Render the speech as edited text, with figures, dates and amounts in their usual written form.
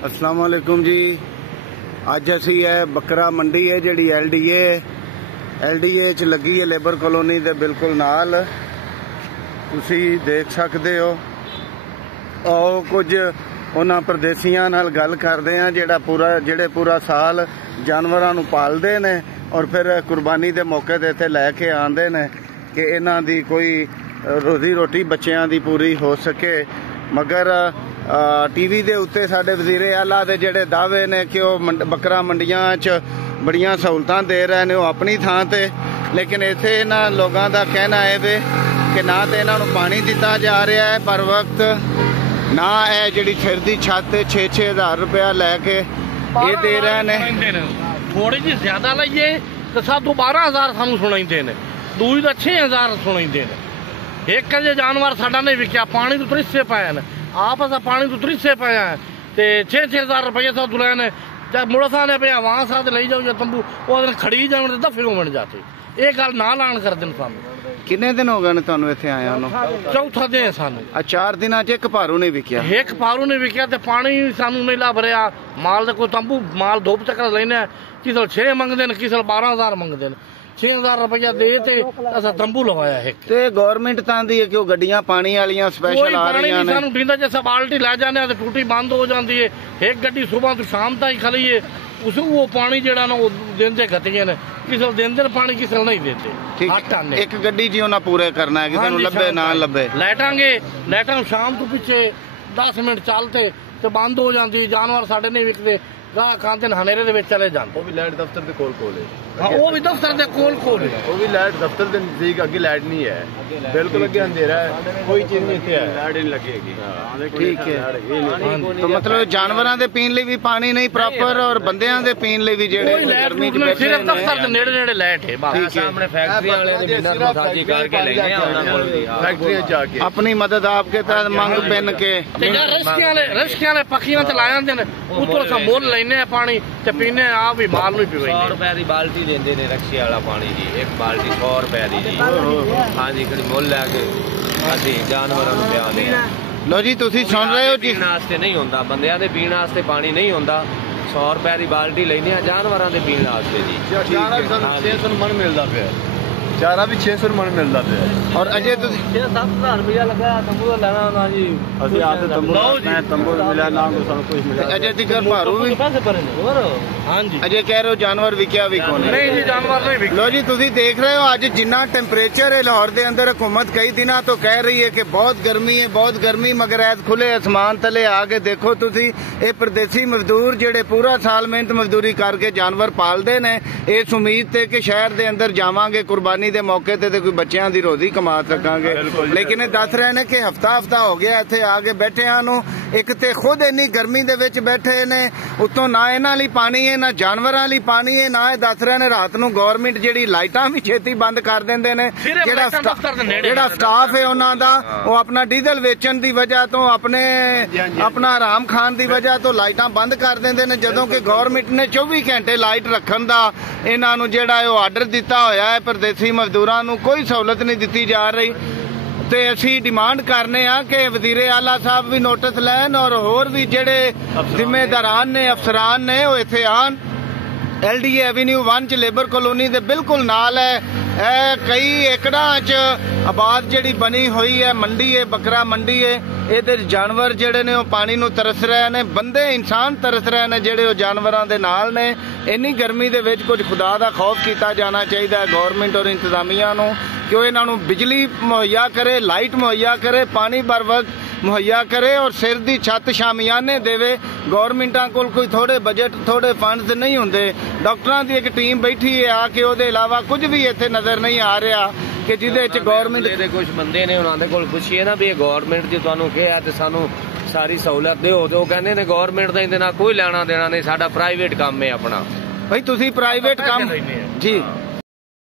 अस्सलाम वालेकुम जी। अज असी है बकरा मंडी है जी एल डी ए च लगी है लेबर कॉलोनी के बिल्कुल नाल, तुसी देख सकते हो। आओ कुछ उन्हां परदेसियां नाल गल करदे हां जेड़े पूरा साल जानवरां नूं पालदे ने और फिर कुर्बानी के मौके ते इत्थे लैके आंदे ने कि इन्हां दी कोई रोजी रोटी बच्चियां दी पूरी हो सके। मगर टीवी दे उत्ते साडे वजीरे आला दे जेड़े दावे ने कि वह बकरा मंडियां च बड़ियां सहूलतां दे रहे ने अपनी थां ते, लेकिन इत्थे इन्हां लोगां दा कहना है वे कि ना तो इन्हां नूं पानी दिता जा रहा है पर वक्त, ना है जिहड़ी सिर दी छत 6-6 हज़ार रुपया लैके ये दे रहे ने। थोड़ी जी ज्यादा लईए तो सातों 12,000 सानू सुनाइंदे ने, दूई तो 6,000 सुनाइंदे ने। एक जे जानवर साडा नहीं विकिया, पानी तो तरिसे पाया ने, आप असा पानी तो तरिसे पाया है ते 6-6 हज़ार रुपये साथ दुलाया ने। जब मुड़ा सा ने पे वहां साथ ले जाओ या तंबू वो खड़ी जाने दफे हो बन जाते। ये गल ना लाण कर देन सानू। किन्ने दिन हो गए तुहानू इत्थे आया नूं? चौथा दिन सानू। 4 दिनां च एक भारू नहीं विकिया, एक भारू नहीं विकिया ते पानी सानू नहीं लभ रहा। माल दे कोई तंबू माल धोप चक्कर लेने किसल 6 मंगदे ने, किसल 12,000 मंगदे ने। 6,000 रुपया दे ते असा तंबू लवाया है ते गवर्नमेंट तांदी है कि वो गड्डियां पानी वालियां स्पेशल आ रही ने। सानू ढींदा जैसा बाल्टी लै जाने ते टूटी बंद हो जाती है। एक गड्डी सुबह तो शाम तक खली है, उस वो पानी जेड़ा ना देंदे गतियां ने, किसल देंदे पानी किसल नहीं देते। एक गड्डी जी उन्हें पूरे करना है, किसी नूं लब्बे ना लब्बे। लाइटां शाम तो पिछे 10 मिनट चलते ते बंद हो जाती। जानवर साडे नहीं विकते, गाह खांदे हनेरे दे विच चले जांदे। वो भी लाइट दफ्तर दे कोल है। हां वो भी दफ्तर दे कोल है। वो भी लाइट दफ्तर दे नजदीक अगे लाइट नहीं है, बिल्कुल अगे अंधेरा है, कोई चीज नहीं इत्थे है, लाइट नहीं लगेगी। ठीक है, तो मतलब जानवरां दे पीण लई भी पानी नहीं प्रॉपर और बंदियां दे पीण लई भी जेड़े गर्मी च बैठे सिर्फ दफ्तर दे नेड़े लाइट है। ठीक है, सामने फैक्ट्री वाले दे मिन्नत मसाजी करके लेने आ उन्हां कोल दी फैक्ट्री जाके अपनी मदद आपके तहत मंग पेन के रिश्के वाले पखियां चला जांदे ने, उतों सा मोल लेने पानी ते पीने आ भी माल नहीं पीवे। 100 रुपए दी बाल्टी देंदे ने रक्शे वाला पानी जी, एक बाल्टी 100 रुपए दी जी। हां जी, कड़ी मोल लैके असी जानवरां नूं पिआंदे आ। लो जी तुसी सुन रहे हो जी, पीण वास्ते नहीं हुंदा, बंदियां दे पीण वास्ते पानी नहीं हुंदा। 100 रुपए दी बाल्टी लेने आ जानवरां दे पीण वास्ते जी। 600 मन मिलदा पिया, चारा भी 600 मन मिलता पे। और अजय तो 6-7 रुपया लगा तंबू लेना ना जी। असि आते तंबू मिला ना कुछ मिला। अजय दी घर भारू भी पैसे भरे ने। हां जी, अजय कह रहे हो जानवर विकिया भी कौन है? नहीं जी, जानवर नहीं विकिया। लो जी तुसी देख रहे हो अज जिन्ना टेंपरेचर है लाहौर दे अंदर, हुकूमत कई दिनों तो कह रही है कि बहुत गर्मी है, बहुत गर्मी, मगर ऐस खुले आसमान तले आके देखो तुसी ये परदेसी मजदूर जेड़े पूरा साल मेहनत मजदूरी करके जानवर पालदे ने, इस उम्मीद ते कि शहर दे अंदर जावांगे कुर्बानी दे मौके ते कोई बच्चों की रोजी कमा सकांगे। लेकिन दस रहे ने कि हफ्ता हो गया इत्थे आके बैठिया नूं। एक ते खुद इन्नी गर्मी दे विच बैठे ने, उत्तों ना इन्हां लई पानी है ना जानवरां लई पानी है, ना दस रहे ने रात नूं गवर्नमेंट जेड़ी लाइटां भी छेती बंद कर देंदे ने। जेड़ा स्टाफ है उन्हां दा वो अपना डीजल वेचण दी वजह तो अपना आराम खान दी वजह तो लाइटां बंद कर देंदे ने, जदों कि गवर्नमेंट ने 24 घंटे लाइट रखण दा इन्हां नूं जेड़ा आर्डर दिता होया है। परदेसी मजदूरां नूं कोई सहूलत नहीं दी जा रही ते असी डिमांड करने आ कि वजीरे आला साहब भी नोटिस लैन और होर भी जेड़े जिम्मेदारान ने अफसरान ने वो इत्थे आन। LDA एवेन्यू 1 च लेबर कॉलोनी दे बिल्कुल नाल है, कई एकड़ां च आबाद जेड़ी बनी हुई है मंडी है, बकरा मंडी है। ये जानवर जेड़े ने पानी नूं तरस रहे ने, बंदे इंसान तरस रहे ने जेड़े जानवरां दे नाल ने। इन्नी गर्मी दे विच कुछ खुदा दा खौफ किया जाना चाहिए गवर्नमेंट और इंतजामिया नूं कि वो इन्हां नूं बिजली मुहैया करे, लाइट मुहैया करे, पानी बर वक्त मुहैया करे और सिर दी छत शामियाने देवे। गवर्नमेंटां कोल कोई थोड़े बजट थोड़े फंड्स नहीं हुंदे। डॉक्टरां दी एक टीम बैठी है आके, ओहदे इलावा कुछ भी इत्थे नजर नहीं आ रहा कि जिहदे च गवर्नमेंट दे कुछ बंदे ने उन्हां दे कोल पुछिए ना भी गवर्नमेंट जे तुहानूं कहा ते सानूं सारी सहूलत दिओ, ते ओह कहंदे ने गवर्नमेंट दा इहदे नाल कोई लेना देना नहीं, साडा प्राइवेट काम है अपना। भाई तुसी प्राइवेट काम जी